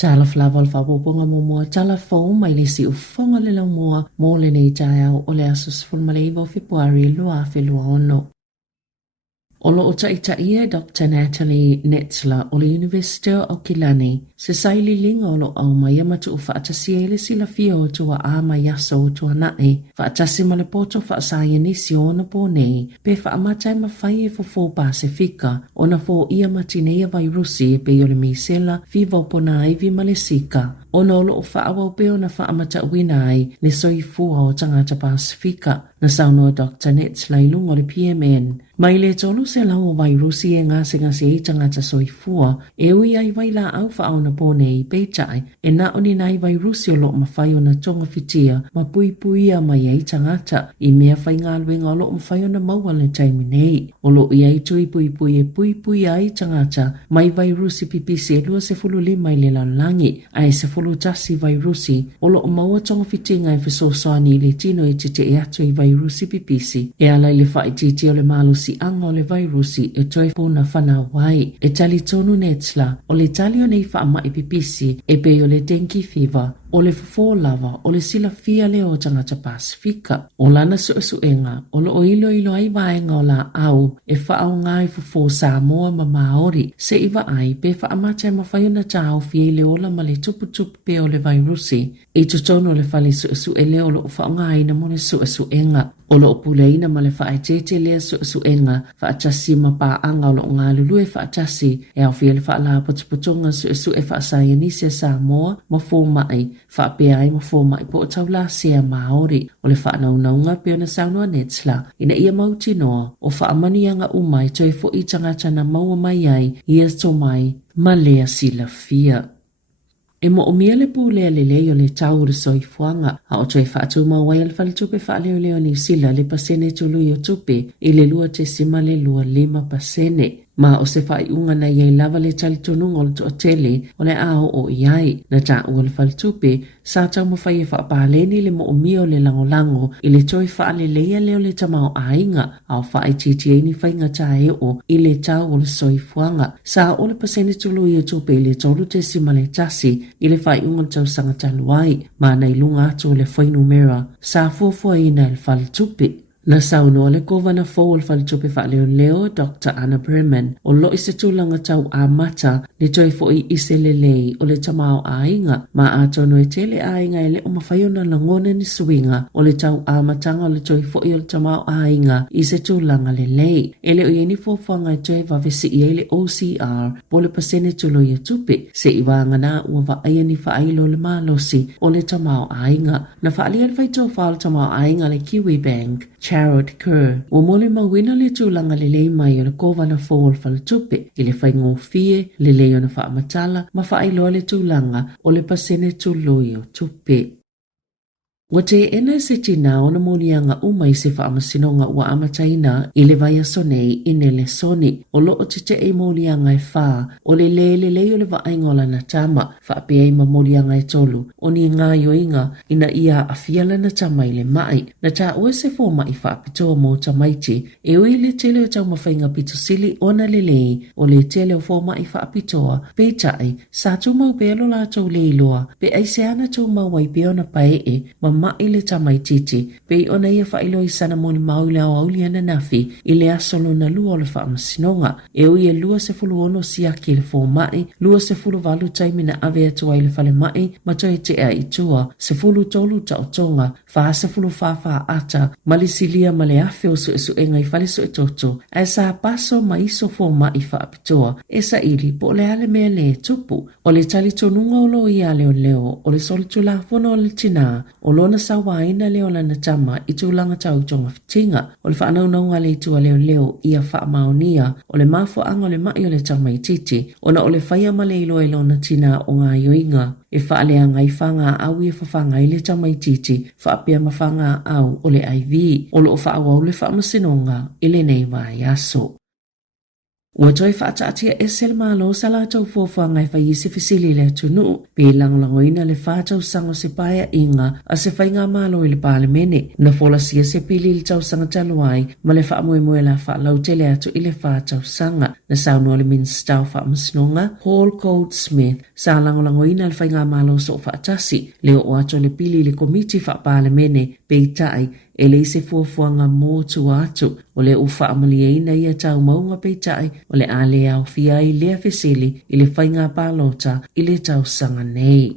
Chala flaval fa bobonga mo chala fo mai le si ufonga le la mo le nei jaya o le asus ful malaivo February lua fe lua ono. Olo o tai Dr. Natalie Netzler o le University o Kilani, se saili linga olo au mai amatu whaatasi ele sila fia o tua a mai aso o tua nae, whaatasi ma le poto whaasaya nisi o na pōnei, pe whaamatai ma whai e fo Pasifika, o na fo ia matinea vai Rusi e pe o le misela, viva pona aivi ma le sika. Ona olo o whaawa o peo na whaamata uina ai, le soifua o tangata Pasifika, na sauno Dr. Netzler ilungo le PMN. Mai le tolu se lau o vai Rusi e ngase e tangata soifua, e ui ai vai la au whaau na pōne i peitai, e na oni nai vai Rusi o lo mawhai o na tonga fitia, ma pui a mai ai tangata, i mea whai ngā luenga o lo mawhai o na maua le taimi nei. O lo i ai tui pui ai tangata, mai vai Rusi pipisi e lua se fulu lima i le langi, ai se fulu tasi vai Rusi, o lo maua tonga fitia ngai fisosoani le tino e tite e atu i vai Rusi pipisi, e ala le whai titi o le malusi anga o le vairusi e toi pōna whana wai. E tali tonu Netzler, o le tali o nei wha i pipisi, e pe o le dengue fever, o le fofo lava, o le sila fia le o tangata Pasifika. O lana suenga, o lo ilo ai vaenga o la au, e whaau ngai fofo Samoa ma Maori, se iwa ai, pe whaamate ma whaiona tau fie le ola ma le tupu pe o le vairusi. E tutono le whale suele o lo whaau ngai na mo le suenga. O lo puleina ma le whaetete lea suenga, whaatasi ma paanga o lo ngā lulue whaatasi, e au fie le whaala potupotonga e whaasaya nisi Samoa, ma fō mai, whaapea ai ma fō mai po o taula sea Maori, o le whaanaunaunga peo na saunua Netzler, ina ia mauti noa, o whaamanianga umai toi fo i tangata na maua mai ai, ia to mai, ma lea sila fia. E mo o mia le pūlea le leo le tau le soifuanga, a o toi whaatu mawai al whale tupe whaaleo leo ni sila le pasene tului o tupe, i le lua te sima le lua 5%. Ma o se whai unga na iei lava le talitonunga o le tuatele o le ao o iai, na ta ua le whale tupe, sa tau mawhai e whaapaleni le mo o mia o le langolango, i le toi whaale leia leo le tamao ainga, a o whaai titi ni whainga tae o i le tau o le soifuanga. Sa o le pasene tului o tupe i le tolu te sima le tasi, i le whai unga tau sanga taluai, ma na ilunga atu o le whainu mera, sa fuafua ina le whale tupe. Na sauno le governor fo le whale tupe whaaleo leo Dr. Anna Bremen o lo se tūlanga tau a mata le toi fo i ise lelei o le tamao a inga ma a tono e tele a inga e le o mawhaiona langone ni suinga o le tau a matanga o le toi fo i o le tamao a inga i se tūlanga lelei. E le o ieni fōwhanga e toi vavesi i ele OCR po le pasene tulo i tupe se i wanga na ua wa aia ni whaailo le malosi o le tamao a inga. Na whaalia le whaito whaal tamao a inga le Kiwi Bank Charlotte Kerr, o mole mawina le tūlanga le lei mai o le kovana fōl whale tupe, i le whaingo fie, le lei o na whaamatala, ma whaailoa le tūlanga o le pasene tūloi o tupe. Wa te ena se tina o na monianga umai se whaamasinonga ua amataina i le vaya sonei ine le soni o loo te e monianga e wha o le le o le vaengola na tama whaapea i ma monianga e tolu o ni ngā yoinga ina ia afiala na tama i le mai na ta ue se fōma i whaapitoa mō tamaiti e ui le tele o tau mawhainga pito sili o na lelei o le tele o fōma i whaapitoa pe tai sa tu mau pelo la tau leiloa pe aise ana tu mau wai peona pae e ma i le tamai titi, pe i ona ia whailo i sana moni mauli au auli ana nafi i le asolo na lua o le whaamasinonga. E ui e lua se fulu ono siaki le fō mai, lua se fulu valu taimi na ave atua i le whale mai, ma toi te ea i tua, se fulu tolu ta o tonga, wha se fulu whawha ata, malisilia ma le afe o su enga i whale su e toto, a sa paso ma iso fō mai i whaapitoa, e sa ili po le ale mea le tupu, o le tali tonunga o lo i a leo, o le solitula fono o le tina, o lona sawaina leo lana tama i tūlanga tau tonga fitinga. O le whaanaunga le itua leo ia whaamaonia o le mafuanga o le mai o le tama i titi. Ona o le whaia ma le ilo e lona tina o ngā yoinga. E whaaleanga i whanga au i whawhanga i le tama i titi. Whaapea ma whanga au o le IV. O lo whaawa o le whaamasinonga i le nei vai aso. Ua toi whaatia esel malo sala tau fofua ngai whai se fisili le tunu, pe langoina le whaatau sango se paia inga a se whainga malo i le pale mene, na fola sia se pili le tau sanga taluai, ma le wha moe la wha lau tele atu i le whaatau sanga, na sauno le min stau wha msnonga, Paul Goldsmith, sa langoina le whainga malo so whaatasi, leo o ato le pili le komiti wha pale mene, pe tai, e le se fuafuanga mō tu atu, o le ufa amalieina ia tau maunga peitai, o le ale au fia i lea fesili i le whainga pālota i le tau sanga nei.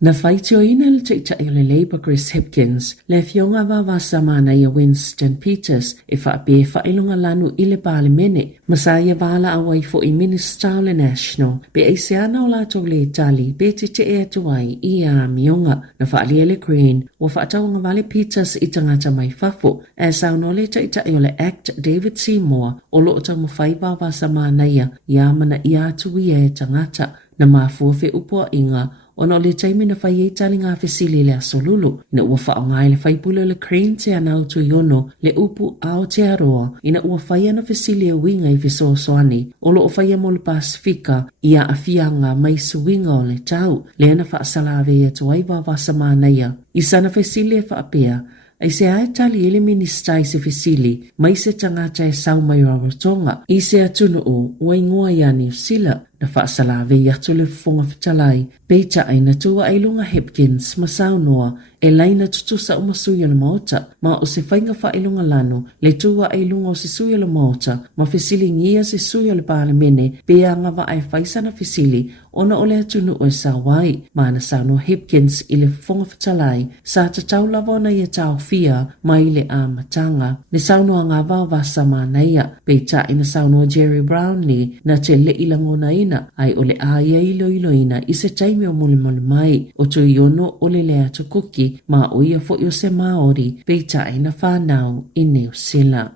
Na whaitio ina le teitai o le Labour Chris Hipkins, le fionga wawasa mana ia Winston Peters, e whaape whailunga lanu i le pāle mene, masaya wala awai fo i Minister o le National, pe e se ana o lato le Itali, pe te e atuai i a mionga, na whaalia le Green, o whaatawanga wale Peters i tangata mai whafo, e sauno le teitai o le Act David Seymour, o lo tau mawhai wawasa mana ia, i amana i atui e tangata, na mafuafe upua inga, ona o le taimi na whai e tali ngā whesili le asolulu, ina ua whao ngai le whaipule le Crane te anau tu iono le upu ao te aroa, ina ua whai ana whesili e winga i viso soani, o lo o whai mo le Pasifika, ia a fianga mai suwinga o le tau, le ana wha salave e tuai wawasa mānaia, i sana whesili e whaapea, ai se ai tali ele ministai se fisili, mai se tangata e sau mai rawatonga, i se atunu o waingoa ia New Zealand, na whaasalave i atu le whonga whatalai, peita ai na tua ailunga Hipkins ma saunoa, e laina tutusa o masuia le maota, ma o se whainga whailunga lano, le tua ailunga o se suia le maota, ma fisili ngia se suia le pāle mene, pe anga wa ai whaisana fisili, ona o le atunu o e sawai, ma na saunoa Hipkins i le whonga whatalai, sa ta tau lavona i a tau fia, ma i le amatanga, le saunoa ngā wawasa ma naia, peita i na saunoa Jerry Brownlee, na te le ilangona ai o le aia iloiloina i se taimi o mole mai o tu iono o le lea tukuki ma o ia fo i o se Maori peita na whanau i New Zealand.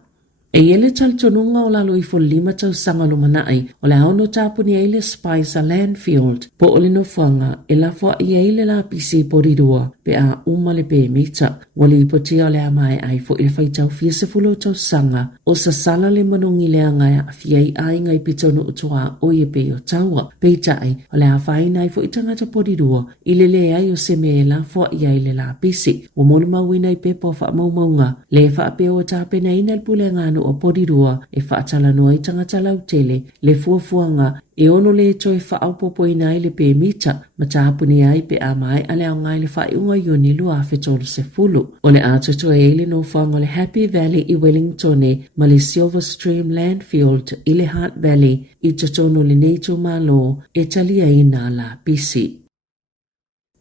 E ele taltonunga o lalo i fo 5 tau sanga lumanai o le aono tapuni eile Spicer Landfield po o le nofuanga e la fo i eile la pisi porirua pe a umale pe mita wali ipotia o le amai ai fo i le whaitau 40 tau sanga o sa sala le manungi le angai a fiai ai ngai pitonu utua o i pe o taua peita ai o le hawhaina ai fo i tangata porirua i le le ai o se me la fo i eile la pisi o molu mawina i pe po wha maumaunga le wha pe o tapena ina le pule ngano o porirua e whaatala noa i tangata lautele le fuafuanga e ono le toi whaaupopo ina i le pe mita ma tāpuni ai pe a mai ale au ngai le whaiunga iuni lua whetolo se fulu. O le atoto e ili no whanga le Happy Valley i Wellington ma le Silver Stream Landfield i le Hutt Valley i totono le Neito Malo e talia ina la pisi.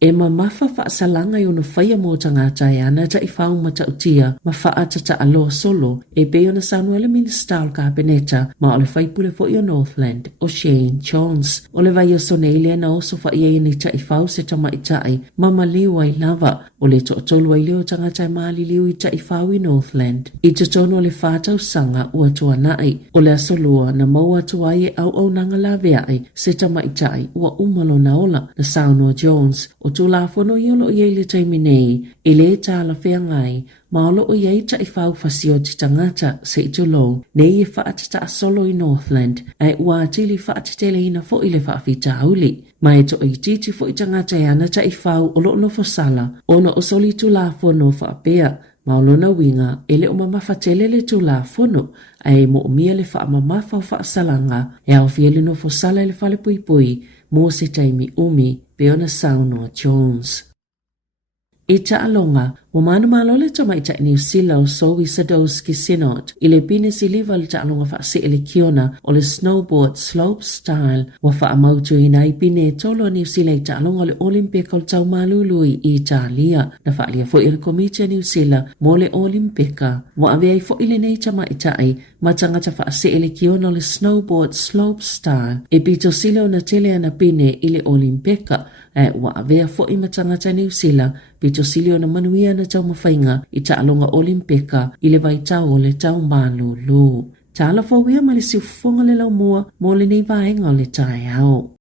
E ma mafa whaasalanga i ono whaia mō tangata e ana ta i whau matautia ma whaatata aloa solo e pe ona sanu ele minister o kabineta ma o le whaipule fo i o Northland o Shane Jones. O le vai o sonele na oso whaia ni ta i whau se tama i tai ma maliu ai lava o le to'otolu ai leo tangata i maali liu i ta i whau i Northland. I te tono le whātau sanga ua tua nai o le asolua na maua tua i au nanga la vea ai se tama i tai ua umalo na ola na Saunoa Jones o tu la fono i olo i eile taimi nei, i le ta la whea ngai, ma olo i eita i whau fasio ti tangata se i tulo, nei i whaatata solo i Northland, ai ua atili whaatatele ina fo i le whaafita hauli. Ma e to i titi fo i tangata e ana ta i whau olo no fosala, ona o soli tu la fono whaapea, ma olo na winga, ele o mamafatele le tu la fono, ai mo umia le wha mamafa o whaasalanga, e au fiele no fosala le whale pui pui, mo se taimi umi, Peona Saunoa Jones. I alonga, wa manu malole tama i New Zealand o Zoe Sadowski Synod, i le pine si liva le alonga wha se ele kiona o le snowboard slope style, wa wha amautu ina i pine tolo New Zealand i alonga le Olympia o tau malulu i Italia, na wha alia fo i le komite New Zealand mo le Olympika, wa avea i fo i le nei tama i tai, ma tangata wha se ele kiona o le snowboard slope style, e pito sila o na tele ana pine i le Olympika, e wa avea fo i matangata New Zealand, pito silio na manuia na tau mawhainga i ta alonga Olympika i le vai tau o le tau malulu. Ta ala fo wea ma le siufonga le lau mua mo le nei vaenga o le tae au.